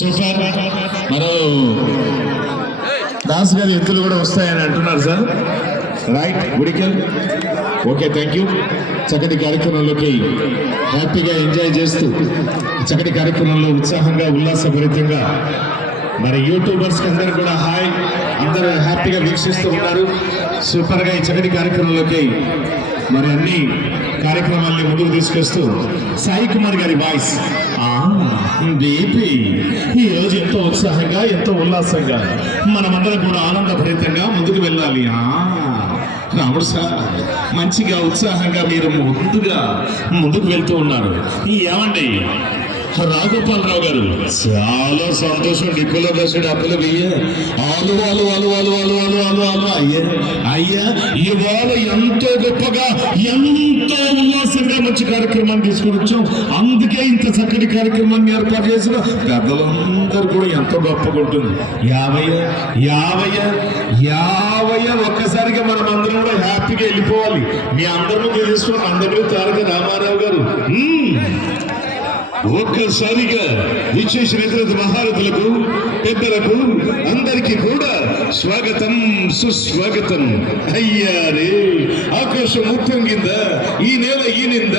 Super మరో దాస్ గారి ఎత్తులు కూడా వస్తాయని అంటున్నారు sir. Right Gudikal. Okay thank you. చక్కటి కార్యక్రమంలోకి హ్యాపీగా ఎంజాయ్ చేస్తూ చక్కటి కార్యక్రమంలో ఉత్సాహంగా ఉల్లాసభరితంగా మరి యూట్యూబర్స్కి అందరూ కూడా హాయ్. అందరూ హ్యాపీగా వీక్షిస్తూ ఉన్నారు. సూపర్గా ఈ చక్కటి కార్యక్రమంలోకి మరి అన్ని కార్యక్రమాల్ని ముందుకు తీసుకొస్తూ సాయి కుమార్ గారి వాయిస్. దీపి ఈ రోజు ఎంతో ఉత్సాహంగా ఎంతో ఉల్లాసంగా మనమందరం కూడా ఆనందభరితంగా ముందుకు వెళ్ళాలి. ఆ రాముడు సార్ మంచిగా ఉత్సాహంగా మీరు ముందుగా ముందుకు వెళ్తూ ఉన్నారు. ఏమండి? రాఘోపాలరావు గారు. చాలా సంతోషం. డిప్పుల బస్సుడు అప్పులు వెయ్య. ఆలు వాళ్ళు వాళ్ళు వాళ్ళు వాళ్ళు వాళ్ళు వాళ్ళు వాళ్ళు అయ్యా అయ్యా ఇవాళ ఎంతో గొప్పగా ఎంతో ఉల్లాసంగా మంచి కార్యక్రమాన్ని తీసుకొని వచ్చాం. అందుకే ఇంత చక్కటి కార్యక్రమాన్ని ఏర్పాటు చేసిన పెద్దలందరూ కూడా ఎంతో గొప్పగా ఉంటుంది. యాభై యాభై యాభయ్య ఒక్కసారిగా మనం అందరం కూడా హ్యాపీగా వెళ్ళిపోవాలి. మీ అందరూ తెలుసుకున్న అందరూ తారక రామారావు గారు. ఒక్కసారిగా విచ్చేసిన ఇతర మహారథులకు పెద్దలకు అందరికీ కూడా స్వాగతం సుస్వాగతం. అయ్యారే ఆకాశం ఉప్పొంగిందా ఈ నేల ఈనింద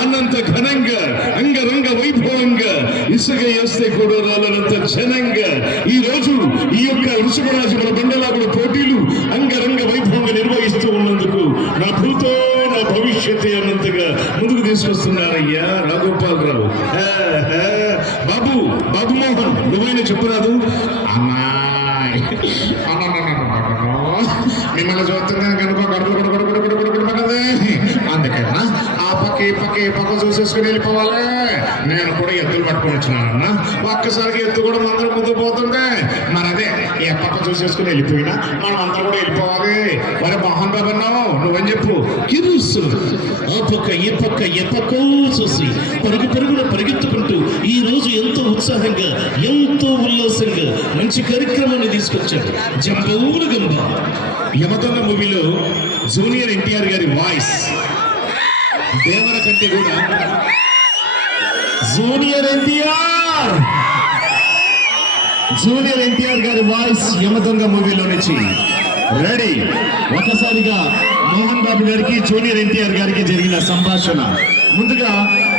అన్నంత ఘనంగా అంగరంగ వైభవంగా ఇసుక వేస్తే కూడా రాలనంత ఘనంగా. ఈ రోజు ఈ యొక్క వృషభరాజు మన బండలాగుడు పోటీలు అంగరంగ వైభవంగా నిర్వహిస్తూ ఉన్నందుకు నా భూతో నా భవిష్యత్తు అన్నంతగా తీసుకొస్తున్నారయ్యా రాఘోపాలరావు రావు బాబు బాబు మోహన్ నువ్వైనా చెప్పురాదు అమ్మాయి మిమ్మల్ని చూస్తుందని కనుక గడుపు అందుకేనా? ఆ పక్క ఈ పక్క ఈ పక్క చూసేసుకుని వెళ్ళిపోవాలి. నేను కూడా ఎత్తులు పట్టుకొని వచ్చినానన్నా. ఒక్కసారికి ఎత్తు కూడా అందరం ముందు పోతుంటే చూసేసుకుని వెళ్ళిపోయినా మనం అంతా కూడా వెళ్ళిపోవాలి. మరి మోహన్ బాబు అన్నావు నువ్వని చెప్పు. కిరుసు ఆ పక్క ఈ పక్క ఏ చూసి పరుగు పరుగున పరిగెత్తుకుంటూ ఈ రోజు ఎంతో ఉత్సాహంగా ఎంతో ఉల్లాసంగా మంచి కార్యక్రమాన్ని తీసుకొచ్చాడు జంబౌలు గంబ. యమదొంగ మూవీలో జూనియర్ ఎన్టీఆర్ గారి వాయిస్. దేవర కంటే కూడా జూనియర్ ఎన్టీఆర్! జూనియర్ ఎన్టీఆర్ గారి వాయిస్ యమదొంగ మూవీలో నుంచి. రెడీ? ఒకసారిగా మోహన్ బాబు గారికి జూనియర్ ఎన్టీఆర్ గారికి జరిగిన సంభాషణ. ముందుగా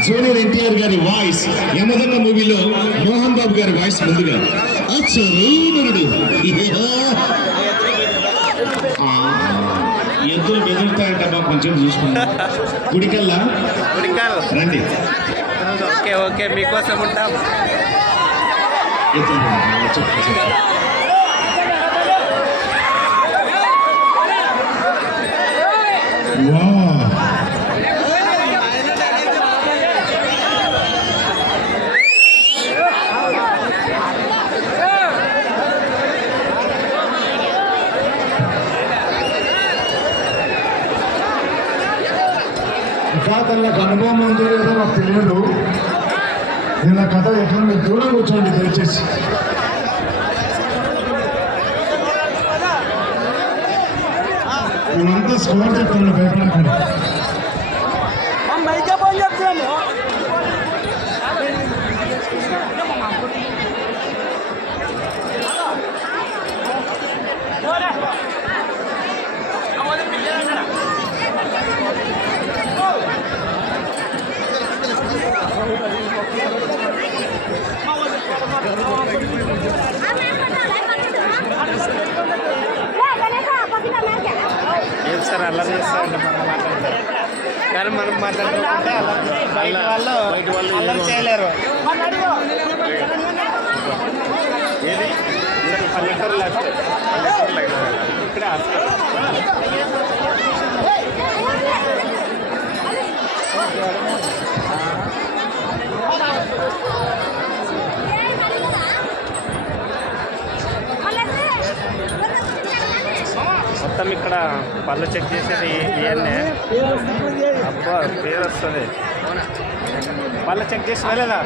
జూనియర్ ఎన్టీఆర్ గారి వాయిస్ యమదొంగ మూవీలో మోహన్ బాబు గారి వాయిస్ ముందుగా. అచ్చరుడు ఎద్దులు బెదురుతాయంట కొంచెం చూసుకున్నా గుడికల్లా రండి. ఓకే ఓకే మీకోసం ఉంటాం ఎద్దులు చెప్పు చెప్పు వావ్. ఇంకా తనకు అనుభవం ఉందో లేదో నాకు తెలియదు నిన్న కథ ఎక్కడ మీరు దూరం కూర్చోండి దయచేసి మేమంతా స్కోర్ చెప్తాను భయపడకండి Yeah. ఏం సార్ అలా చేస్తారంటే మనం మాట్లాడతారు కానీ మనం మాట్లాడుకుంటే అలా బయట వాళ్ళు బయట వాళ్ళు అల్లరి చేయలేరు. ఏది? ఇక్కడ పల్లెటూరులో వస్తాయి. పల్లెటూరులో ఇక్కడ పళ్ళు చెక్ చేసేది ఇవన్నీ అబ్బా పేరు వస్తుంది. పళ్ళు చెక్ చేసి వెళ్ళదా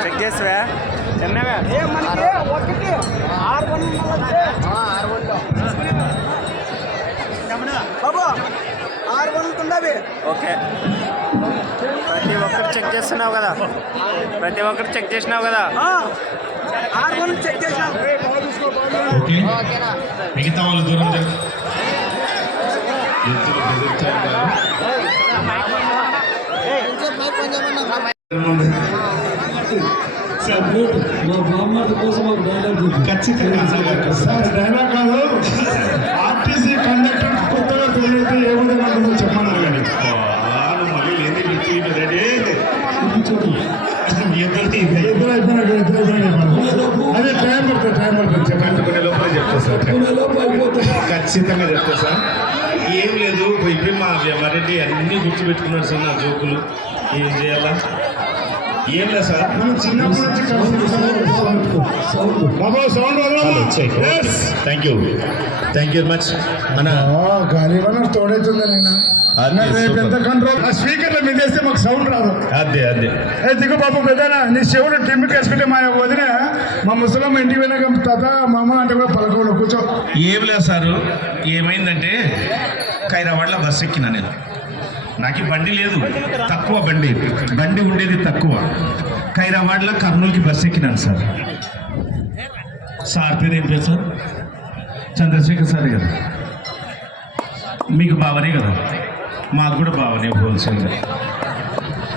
చెక్ చేసివా? మనకి ఒకటి ఆరు వందలు వస్తే బాబు ఆరు వందలు ఉండవి ఓకే. ప్రతి ఒక్కరు చెక్ చేస్తున్నావు కదా? ప్రతి ఒక్కరు చెక్ చేసినావు కదా? ఆరు వందలు చెక్ చేసినాం. ఓకే మిగతా వాళ్ళు దూరం మా బామ్మర్ది కోసం ఒక డైలాగ్ చెప్పు. ఖచ్చితంగా. సార్ డైలాగ్ కాదు ఆర్టీసీ కండక్టర్ కొత్తగా తెలియదు ఏ విధంగా ఉంటుందో చెప్పమన్నారు కానీ వాళ్ళు మళ్ళీ లేని పిచ్చి రెడీ చెప్పు. ఇద్దరిని ఇద్దరు అయిపోయినాక ఇద్దరు అయిపోయినాక అదే టైం పడుతుంది టైం పడుతుంది చెప్పండి కంటుకునే లోపల చెప్తా సార్ పూణేలోపు అయిపోతుంది ఖచ్చితంగా చెప్తా సార్. ఏం లేదు ఇప్పుడు మా మరెడ్డి అన్నీ గుర్తుపెట్టుకున్నాడు సార్ నా జోకులు. ఏం చేయాలా? ఏం లేదు సార్. చిన్నప్పటి నుంచి sound Baba sound thank you thank you much మన గాలి వల్ల తోడైతుంది నేను మాకు సౌండ్ రాదు. అదే అదే. ఏ దిగు బాబు పెద్దనా? నీ చెవులు టిమ్మికి వేసుకుంటే మా వదిన మా ముసలమ్మ ఇంటికి వెళ్ళాక తాత మా అమ్మ అంటే కూడా పలకూడదు కూర్చో. ఏం లేదు సారు. ఏమైందంటే కైరావాడ్ల బస్ ఎక్కినా నేను. నాకు ఈ బండి లేదు. తక్కువ బండి. బండి ఉండేది తక్కువ. ఖైరాబాద్లో కర్నూలుకి బస్ ఎక్కినాను సార్. సార్ పేరు ఏం పేరు సార్? చంద్రశేఖర్ సార్ కదా మీకు బావనే కదా? మాకు కూడా బావనే హోల్సేల్గా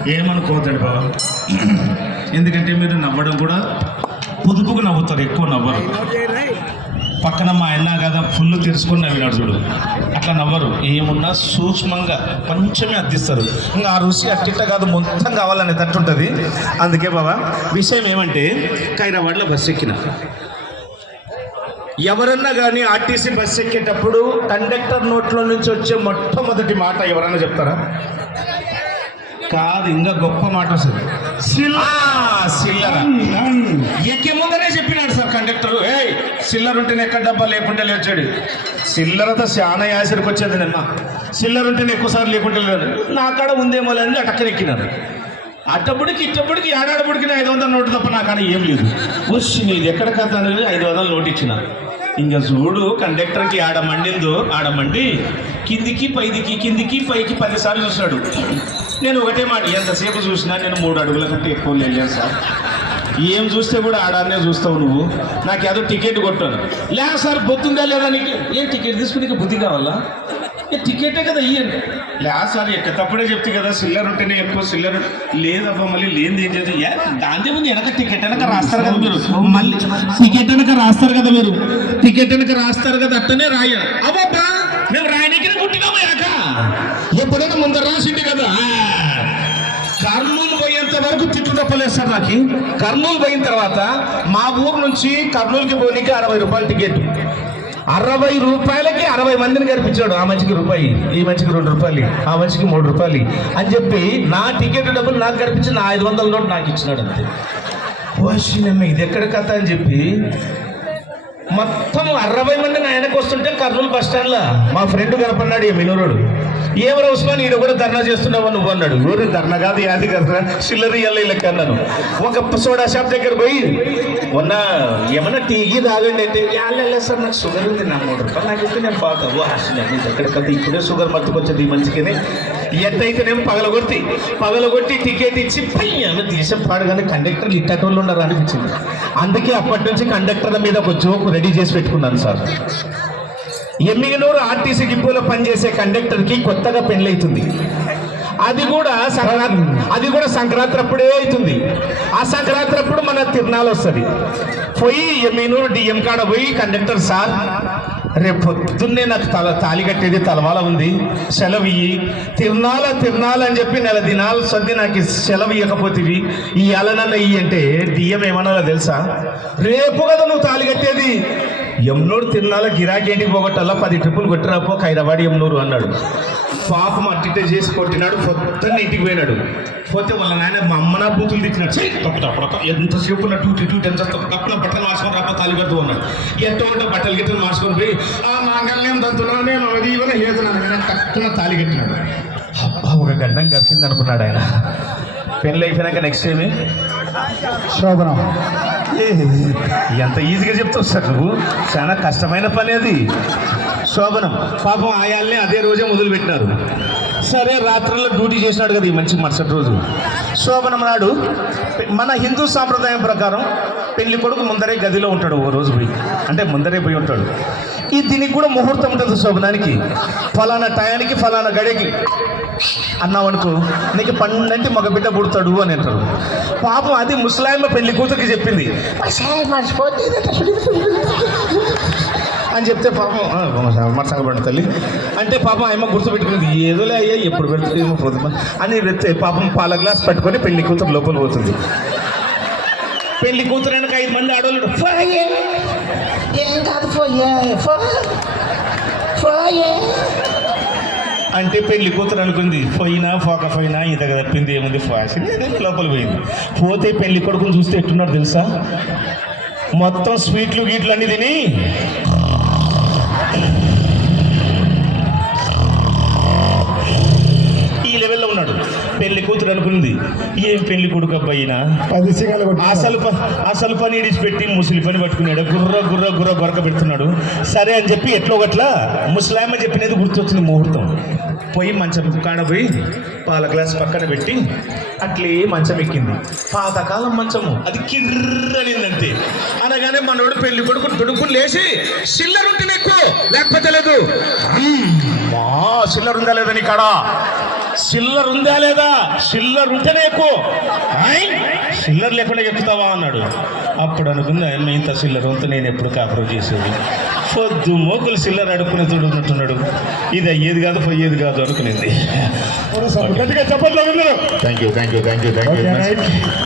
ఏమనుకోవద్దండి బావ ఎందుకంటే మీరు నవ్వడం కూడా పొదుపుకు నవ్వుతారు ఎక్కువ నవ్వరు. పక్కన మా అన్న కదా ఫుల్ తెలుసుకుని నవ్వినాడు చూడు. అట్లా నవ్వరు. ఏమున్నా సూక్ష్మంగా కొంచెమే అద్దిస్తారు ఇంకా ఆ రుచి అట్టిట్ట కాదు మొత్తం కావాలనే తట్టుంటుంది అందుకే బాబా విషయం ఏమంటే కైరావాడ్లో బస్సు ఎక్కిన. ఎవరన్నా కానీ ఆర్టీసీ బస్సు ఎక్కేటప్పుడు కండక్టర్ నోట్లో నుంచి వచ్చే మొట్టమొదటి మాట ఎవరన్నా చెప్తారా? కాదు ఇంకా గొప్ప మాట వస్తుంది సిల్లర. ఎక్కే ముందరే చెప్పినాడు సార్ కండక్టర్. ఏ సిల్లర్ ఉంటేనే ఎక్కడ డబ్బా లేకుంటే లేచాడు. సిల్లరతో చాలా యాసరికి వచ్చేది నిన్న. సిల్లర్ ఉంటేనే ఎక్కువసార్లు లేకుంటే లేదు నా కాడ ఉందేమో అని అటక్కన ఎక్కినాడు. అట్టప్పటికి ఇట్టప్పటికి ఏడాడప్పటికి ఐదు వందల నోటు తప్ప నా కానీ ఏం లేదు. వచ్చి నీది ఎక్కడ కథ అనేది ఐదు వందల నోటు ఇచ్చిన. ఇంకా చూడు కండక్టర్కి ఆడ మండిందో ఆడ మండి కిందికి పైదికి కిందికి పైకి పదిసార్లు చూసినాడు. నేను ఒకటే మాట ఎంతసేపు చూసినా నేను మూడు అడుగుల కంటే ఎక్కువ వెళ్ళాను సార్. ఏం చూస్తే కూడా ఆడాన్నే చూస్తావు నువ్వు. నాకు ఏదో టికెట్ కొట్టాను. లే సార్ బొత్తుందా లేదా నీకు? ఏ టికెట్ తీసుకుని నీకు బుద్ధి కావాలా? ఏ టికెటే కదా ఇయ్యండి. లే సార్ ఎక్క తప్పుడే చెప్తే కదా సిల్లర్ ఉంటేనే ఎక్కువ సిల్లర్ లేదబ్బా మళ్ళీ లేనిది ఏం చేసి దాంతే దాని ముందు వెనక టికెట్ వెనక రాస్తారు కదా మీరు. మళ్ళీ టికెట్ వెనక రాస్తారు కదా మీరు. టికెట్ వెనక రాస్తారు కదా అట్టనే రాయ అబ్బా మేము రాయడానికి పుట్టినామయ్యాక ఎప్పుడైనా ముందర రాసింది కదా. కర్నూలు పోయేంత వరకు తప్పలేదు సార్ నాకు. కర్నూలు పోయిన తర్వాత మా ఊరు నుంచి కర్నూలుకి పోనీకి అరవై రూపాయల టికెట్. అరవై రూపాయలకి అరవై మందిని కనిపించాడు ఆ మనిషికి రూపాయి ఈ మనిషికి రెండు రూపాయలు ఆ మనిషికి మూడు రూపాయలు అని చెప్పి నా టికెట్ డబ్బులు నాకు కనిపించి నా ఐదు వందల నోటు నాకు ఇచ్చినాడు అంతే. ఓషినమ్మ ఇది ఎక్కడ కథ అని చెప్పి మొత్తం అరవై మంది నా వెనక వస్తుంటే కర్నూలు బస్ స్టాండ్లో మా ఫ్రెండ్ కనపన్నాడు ఈ మినూరుడు. ఏమరా ఉస్మాన్? ఈడ కూడా ధర్నా చేస్తున్నావు నువ్వు అన్నాడు. ఎవరు ధర్నా కాదు యాది కదా చిల్లర ఇళ్ళకి అన్నాను ఒక సోడా షాప్ దగ్గర పోయి మొన్న ఏమన్నా టీకి తాగండి అంటే యాళ్ళ సార్ నాకు షుగర్ ఉంది నా మూడు రూపాయలు నాకు ఇస్తే నేను పాత. ఓ ఎక్కడికైతే ఇప్పుడే షుగర్ మత్తుకొచ్చింది ఈ మంచిగానే ఎట్టయితేనేమో పగలగొట్టి పగలగొట్టి టికెట్ ఇచ్చి పయ్యాను దేశం పాడగానే కండక్టర్లు ఇట్టటోళ్ళు ఉన్నారు అనిపించింది అందుకే అప్పటి నుంచి కండక్టర్ల మీద ఒక జోక్ రెడీ చేసి పెట్టుకున్నాను సార్. ఎమ్మిగనూరు ఆర్టీసీ డిపోలో పనిచేసే కండక్టర్కి కొత్తగా పెళ్ళైతుంది. అది కూడా సంక్రాంతి అది కూడా సంక్రాంతి అప్పుడే అవుతుంది. ఆ సంక్రాంతి అప్పుడు మన తిరునాలు వస్తుంది. పోయి ఎమ్మిగనూరు డిఎం కాడ పోయి కండక్టర్ సార్ రేపు పొద్దున్నే నాకు తల తాలి కట్టేది తలవాల ఉంది సెలవు ఇయ్యి. తిరునాల తిరునాల అని చెప్పి నెల దినాలు సర్ది నాకు సెలవు ఇవ్వకపోతేవి ఈ అలనన్న ఇయ్యి అంటే డిఎం ఏమన్నా తెలుసా? రేపు కదా నువ్వు తాలి కట్టేది యమునూరు తిరునాల గిరాకీ ఏంటికి పోగొట్టాలా? పది ట్రిప్పులు కొట్టిరాపో ఖైరవాడి యమునూరు అన్నాడు. పాపం అట్టిట చేసి కొట్టినాడు పొద్దున్న ఇంటికి పోయినాడు. పోతే వాళ్ళ నాయన మా అమ్మ నా బూతులు తిట్టినాడు. "ఛీ, తప్పు తప్పు తప్పు. ఎంతసేపు నా టూ టూ ఎంత తప్పున బట్టలు మార్చుకొని రాపో తాలి కట్టు అన్నాడు ఎంతో ఉంటే బట్టలు గిట్టలు మార్చుకొని పోయి ఆ మాంగళ్యం దంతున్నాను నేను అది ఇవన్నీ హేతున్నాను నేను తక్కువ తాలి కట్టినాడు. అబ్బా ఒక గడ్డం కలిసింది అనుకున్నాడు ఆయన. పెళ్ళి అయిపోయినాక నెక్స్ట్ ఏమి? శోభనం. ఎంత ఈజీగా చెప్తావు సార్ నువ్వు? చాలా కష్టమైన పని అది. శోభనం. పాపం ఆయాల్ని అదే రోజే మొదలుపెట్టినారు. సరే రాత్రుల్లో డ్యూటీ చేసినాడు కదా ఈ మంచి మరుసటి రోజు. శోభనం నాడు మన హిందూ సాంప్రదాయం ప్రకారం పెళ్ళి కొడుకు ముందరే గదిలో ఉంటాడు ఓ రోజు పోయి. అంటే ముందరే పోయి ఉంటాడు. ఈ దీనికి కూడా ముహూర్తం ఉంటుంది శోభనానికి. ఫలానా టయానికి ఫలానా గడికి. అన్నావు అనుకో నీకు పన్నెండు మగ బిడ్డ పుడతాడు అని అంటారు. పాపం అది ముసలాయమ్మ పెళ్ళి కూతురికి చెప్పింది. అని చెప్తే పాపం మరసంగపడి తల్లి. అంటే పాపం ఆయమ్మ గుర్తుపెట్టుకుంది ఏదోలే అయ్యా ఎప్పుడు పెడుతుందేమో పొద్దున అని వెళ్తే పాపం పాల గ్లాస్ పట్టుకొని పెళ్ళి కూతురు లోపల పోతుంది. పెళ్ళి కూతురు వెనక ఐదు మంది ఆడవాళ్ళు ఏం కాదు ఫోయే, ఫోయే." అంటే పెళ్ళి కూతురు అనుకుంది. పోయినా పోకపోయినా ఇంత తప్పింది ఏముంది? ఫ్యాషన్ లోపల పోయింది? పోతే పెళ్ళి కొడుకుని చూస్తే ఎట్టున్నారు తెలుసా? మొత్తం స్వీట్లు గీట్లు అన్ని తిని. ఈ లెవెల్లో ఉన్నాడు. పెళ్ళి కూతురు అనుకుంది. ఏం పెళ్ళి కొడుకు అబ్బాయినా అసలు అసలు పని ఇడిచిపెట్టి ముసలి పని పట్టుకున్నాడు. గుర్ర గుర్ర గుర్ర గొరక పెడుతున్నాడు. సరే అని చెప్పి ఎట్లో గట్లా ముసలామె చెప్పినది గుర్తొచ్చింది ముహూర్తం. పోయి మంచం కాడ పోయి పాల గ్లాస్ పక్కన పెట్టి అట్లే మంచం ఎక్కింది. పాతకాలం మంచము. అది కిర్రనిందంతే. అనగానే మనోడు పెళ్ళి కొడుకు దుడుకుని లేచి సిల్లర్ ఎక్కువ లేకపోతే లేదు. అమ్మా, సిల్లర్ లేదని కాడా కాడ? సిల్లర్ ఉందా లేదా? సిల్లర్ ఉంటేనే ఎక్కువ ఆయ్, సిల్లర్ లేకుండా ఎక్కుతావా అన్నాడు. అప్పుడు అనుకుంది ఆయన ఇంత సిల్లర్ ఉంటే నేను ఎప్పుడు కాపురం చేసేది? పొద్దు మోకులు సిల్లర్ అడుక్కునే చూడున్నట్టున్నాడు ఇది అయ్యేది కాదు పోయేది కాదు అనుకునేది. Thank you thank you thank you thank right